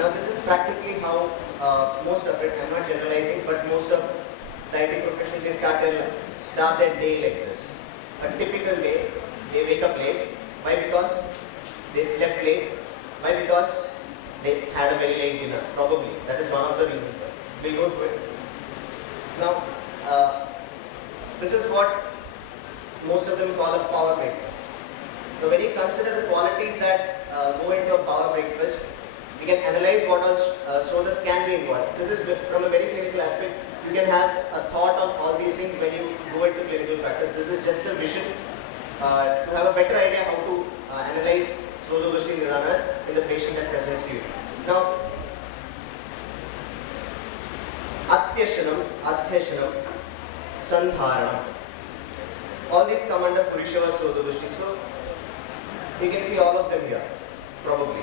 Now this is practically how most of it, I'm not generalizing, but most of the IT professionals, they start their day like this. A typical day, they wake up late. Why? Because they slept late. Why? Because they had a very late dinner. Probably. That is one of the reasons. We'll go through it. Now, this is what most of them call a power breakfast. So when you consider the qualities that go into a power breakfast, we can analyze what all Srodhas can be involved. This is from a very clinical aspect. You can have a thought on all these things when you go into clinical practice. This is just a vision to have a better idea how to analyze Srodha-Drushti Nidanas in the patient that presents to you. Now, Atyashanam, Sandharanam. All these come under Purishava Srodha-Drushti. So, you can see all of them here, probably.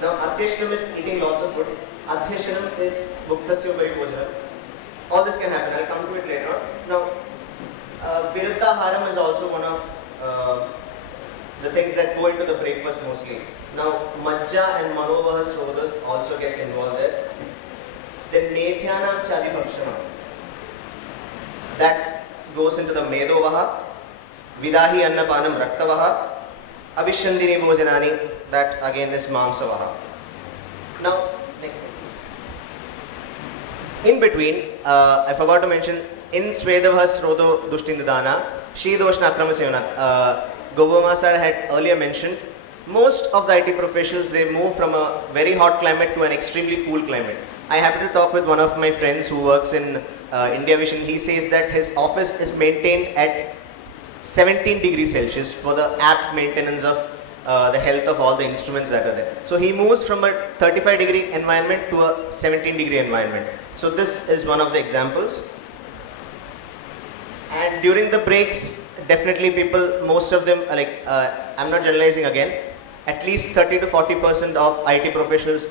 Now, Atyashanam is eating lots of food. Atyashanam is Bhuktasya Upari Bhojanam. All this can happen. I'll come to it later on. Now, Viruddhaharam is also one of the things that go into the breakfast mostly. Now, Majja and Manovaha Srodhas also gets involved there. Then Medhyanam Chadi Bhakshanam. That goes into the Medovaha. Vidahi Annapanam Raktavaha. Abhishandini Bhojanani. That again is Mamsavaha. Now, next slide please. In between, I forgot to mention, in Svedavaha Srodho Dushtindadana, Shidoshna Akrama Sevanat. Gobama sir had earlier mentioned, most of the IT professionals, they move from a very hot climate to an extremely cool climate. I happened to talk with one of my friends who works in India Vision. He says that his office is maintained at 17 degrees Celsius for the apt maintenance of the health of all the instruments that are there. So he moves from a 35-degree environment to a 17-degree environment. So this is one of the examples. And during the breaks, definitely people, most of them, I'm not generalizing again, at least 30 to 40% of IT professionals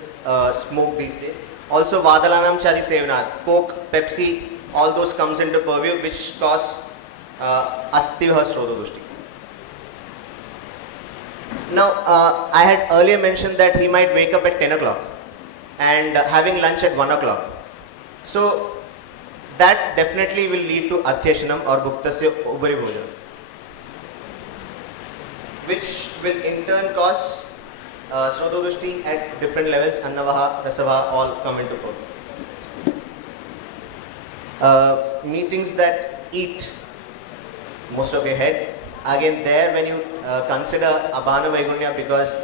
smoke these days. Also, Vadalanam Chadi Sevanat, Coke, Pepsi, all those comes into purview, which cause Astivaha Srodha-Drushti. Now, I had earlier mentioned that he might wake up at 10 o'clock and having lunch at 1 o'clock. So, that definitely will lead to Atyashanam or Bhuktasya Upari Bhojanam, which will in turn cause Srodha-Drushti at different levels. Annavaha, Rasavaha all come into play. Meetings that eat most of your head. Again, there when you consider Abhana Vaigunya, because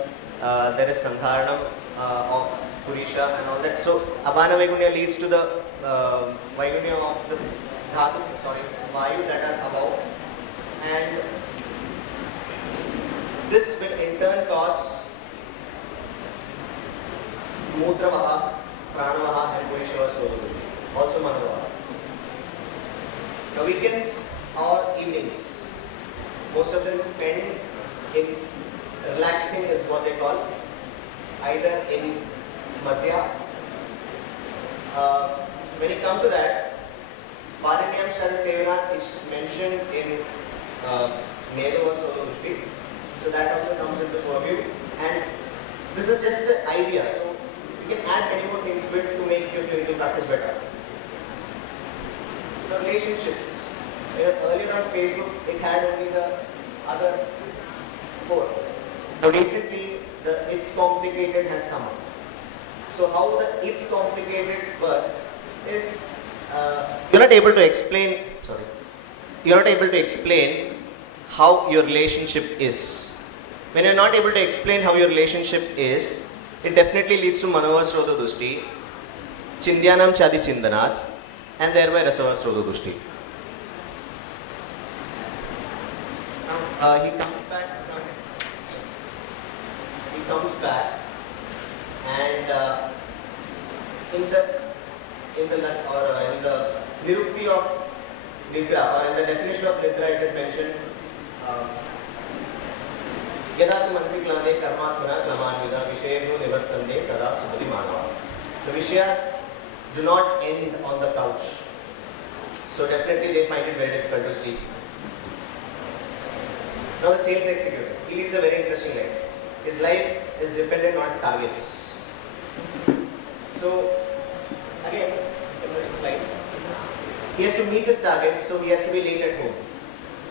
there is Sandharanam of Purisha and all that. So, Abhana Vaigunya leads to the Vaigunya of the Dhatu, Vayu that are above. And this will in turn cause Mutravaha, Pranavaha and Purishava Srodha-Drushti. Also Manavaha. Now, weekends or evenings, most of them spend in relaxing is what they call, either in Madhya. When you come to that, Parinyam Shadi Sevanat is mentioned in Medava Srodha-Drushti. So that also comes into purview. And this is just the idea. So you can add many more things to it to make your clinical practice better. The relationships. Earlier on Facebook, it had only the other 4. Now recently, the It's Complicated has come up. So how the It's Complicated works is, you're not able to explain how your relationship is. When you're not able to explain how your relationship is, it definitely leads to Manava Srodha-Drushti, Chindyanam Chadi Chindanat, and thereby Rasava Srodha-Drushti. He comes back and in the Nirukti of Nidra, or in the definition of Nidra, it is mentioned Yada tu mansi klade karmatmana klamanvida vishayenu nivartande tada subhadi manava. The Vishayas do not end on the couch. So definitely they find it very difficult to sleep. Now the sales executive, he leads a very interesting life. His life is dependent on targets. So again, in the next slide, he has to meet his target, so he has to be late at home.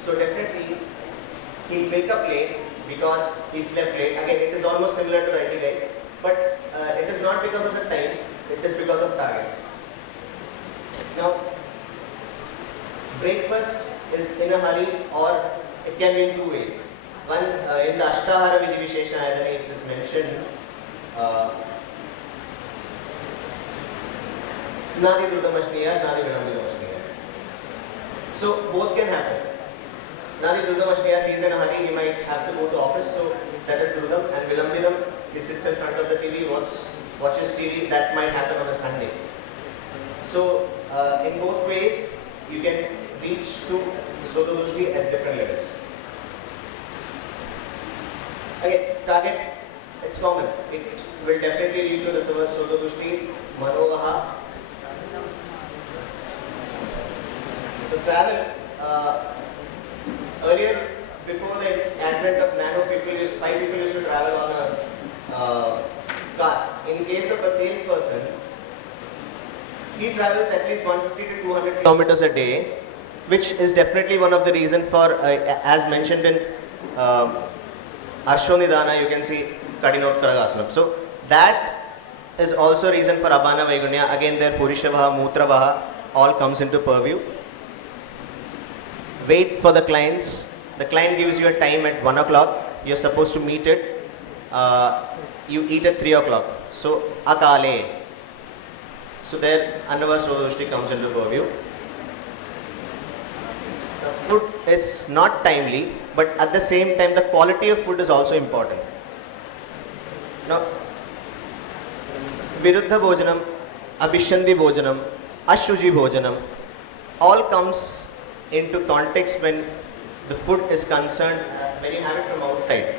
So definitely he'll wake up late because he slept late. Again, it is almost similar to the IT guy, but it is not because of the time, it is because of targets. Now, breakfast is in a hurry, or it can be in two ways. One, in the Ashtahara Vidhi Vishesha Ayadana, it is mentioned, Nadi Durdamashniya, Nadi Vidamashniya. So both can happen. Nadi Durdamashniya, he is in a hurry, he might have to go to office, so that is Durdam. And Vilambidam, he sits in front of the TV, watches TV, that might happen on a Sunday. So in both ways, you can reach to Srododrushti at different levels. Again, target, it's common. It will definitely lead to the Srododrushti, Manovaha. The travel, earlier, before the advent of nano, five people used to travel on a car. In case of a salesperson, he travels at least 150 to 200 kilometers a day, which is definitely one of the reasons for, as mentioned in Arshonidana, you can see Kadinotkaragasanam. So that is also reason for Abana Vaigunya. Again, their Purishavaha, Mutravaha, all comes into purview. Wait for the clients. The client gives you a time at 1 o'clock. You're supposed to meet it. You eat at 3 o'clock. So, Akale. So there, Annava Srododrushti comes into purview. The food is not timely, but at the same time, the quality of food is also important. Now, Viruddha Bhojanam, Abhishandi Bhojanam, Ashuji Bhojanam, all comes into context when the food is concerned, when you have it from outside.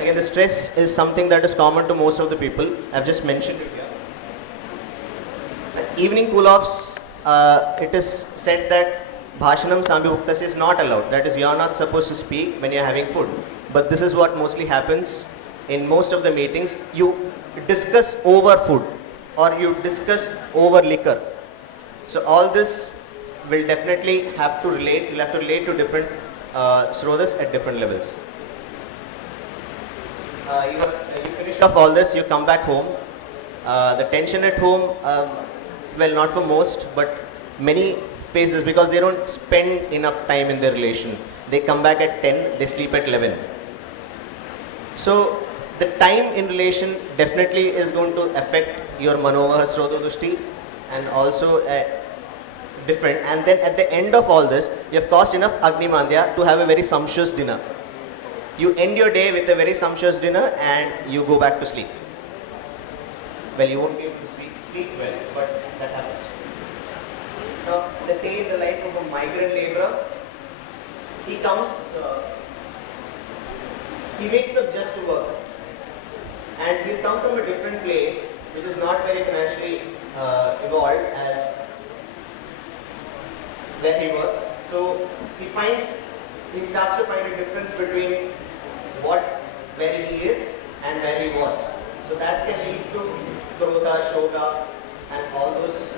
Again, the stress is something that is common to most of the people. I've just mentioned it here. Evening cool-offs, it is said that Bhashanam Sambhibhuktasya is not allowed. That is, you are not supposed to speak when you are having food. But this is what mostly happens in most of the meetings. You discuss over food or you discuss over liquor. So all this will definitely have to relate. You'll have to relate to different srodhas at different levels. You finish off all this, you come back home. The tension at home, well, not for most, but many face this because they don't spend enough time in their relation. They come back at 10, they sleep at 11. So the time in relation definitely is going to affect your Manovaha Srododrushti and also different. And then at the end of all this, you have caused enough Agni Mandya to have a very sumptuous dinner. You end your day with a very sumptuous dinner and you go back to sleep. Well, you won't be able to sleep well, but that happens. Now, the day in the life of a migrant laborer, he comes, he wakes up just to work. And he's come from a different place, which is not very financially evolved as where he works. So he starts to find a difference between where he is and where he was. So that can lead to Krodha, Shoka and all those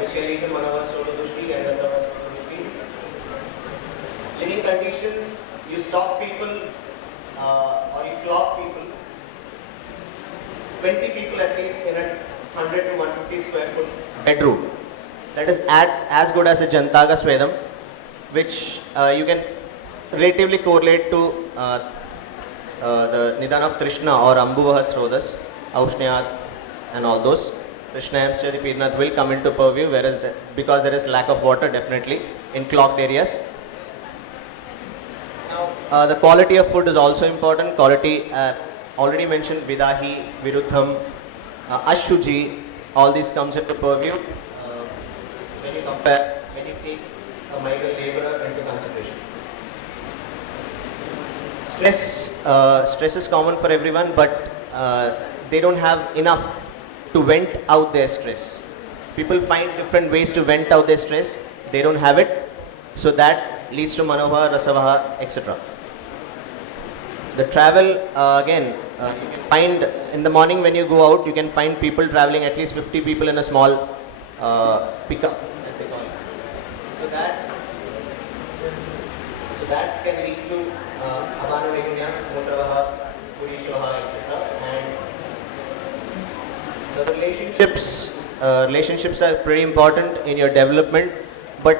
which can lead to Manava Srododrushti and Rasava Srododrushti. Living conditions, you stop people or you clock people. 20 people at least in a 100 to 150 square foot bedroom. That is as good as a Jantaga Swedam, which you can relatively correlate to the Nidan of Trishna or Ambuvaha Srodhas, Aushnyat and all those. Trishna Amstadi Pirnath will come into purview, whereas because there is lack of water definitely in clogged areas. Now, the quality of food is also important. Quality, already mentioned Vidahi, Viruddham, Ashuji, all these comes into purview when you take a migrant laborer into consideration. Stress is common for everyone, but they don't have enough to vent out their stress. People find different ways to vent out their stress. They don't have it, so that leads to Manovaha, Rasavaha, etc. The travel, again, You can find in the morning when you go out, you can find people traveling, at least 50 people in a small pickup, as they call it. So that can lead to Abanoregnia, Mutravaha, Purishavaha, etc. And the relationships are pretty important in your development, but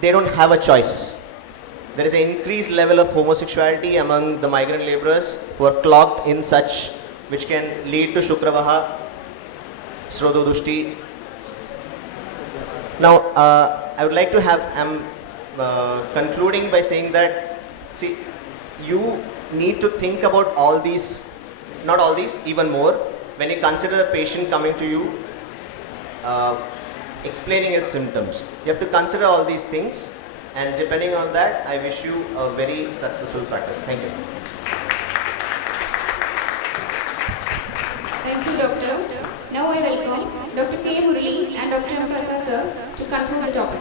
they don't have a choice. There is an increased level of homosexuality among the migrant laborers who are clogged in such, which can lead to Shukravaha, Srododushti. Now, I would like to have, I'm concluding by saying that, see, you need to think about all these, not all these, even more, when you consider a patient coming to you, explaining his symptoms. You have to consider all these things, and depending on that, I wish you a very successful practice. Thank you. Thank you, Doctor. Now I welcome Dr. K. Murali and Dr. M. Prasad sir to conclude the topic.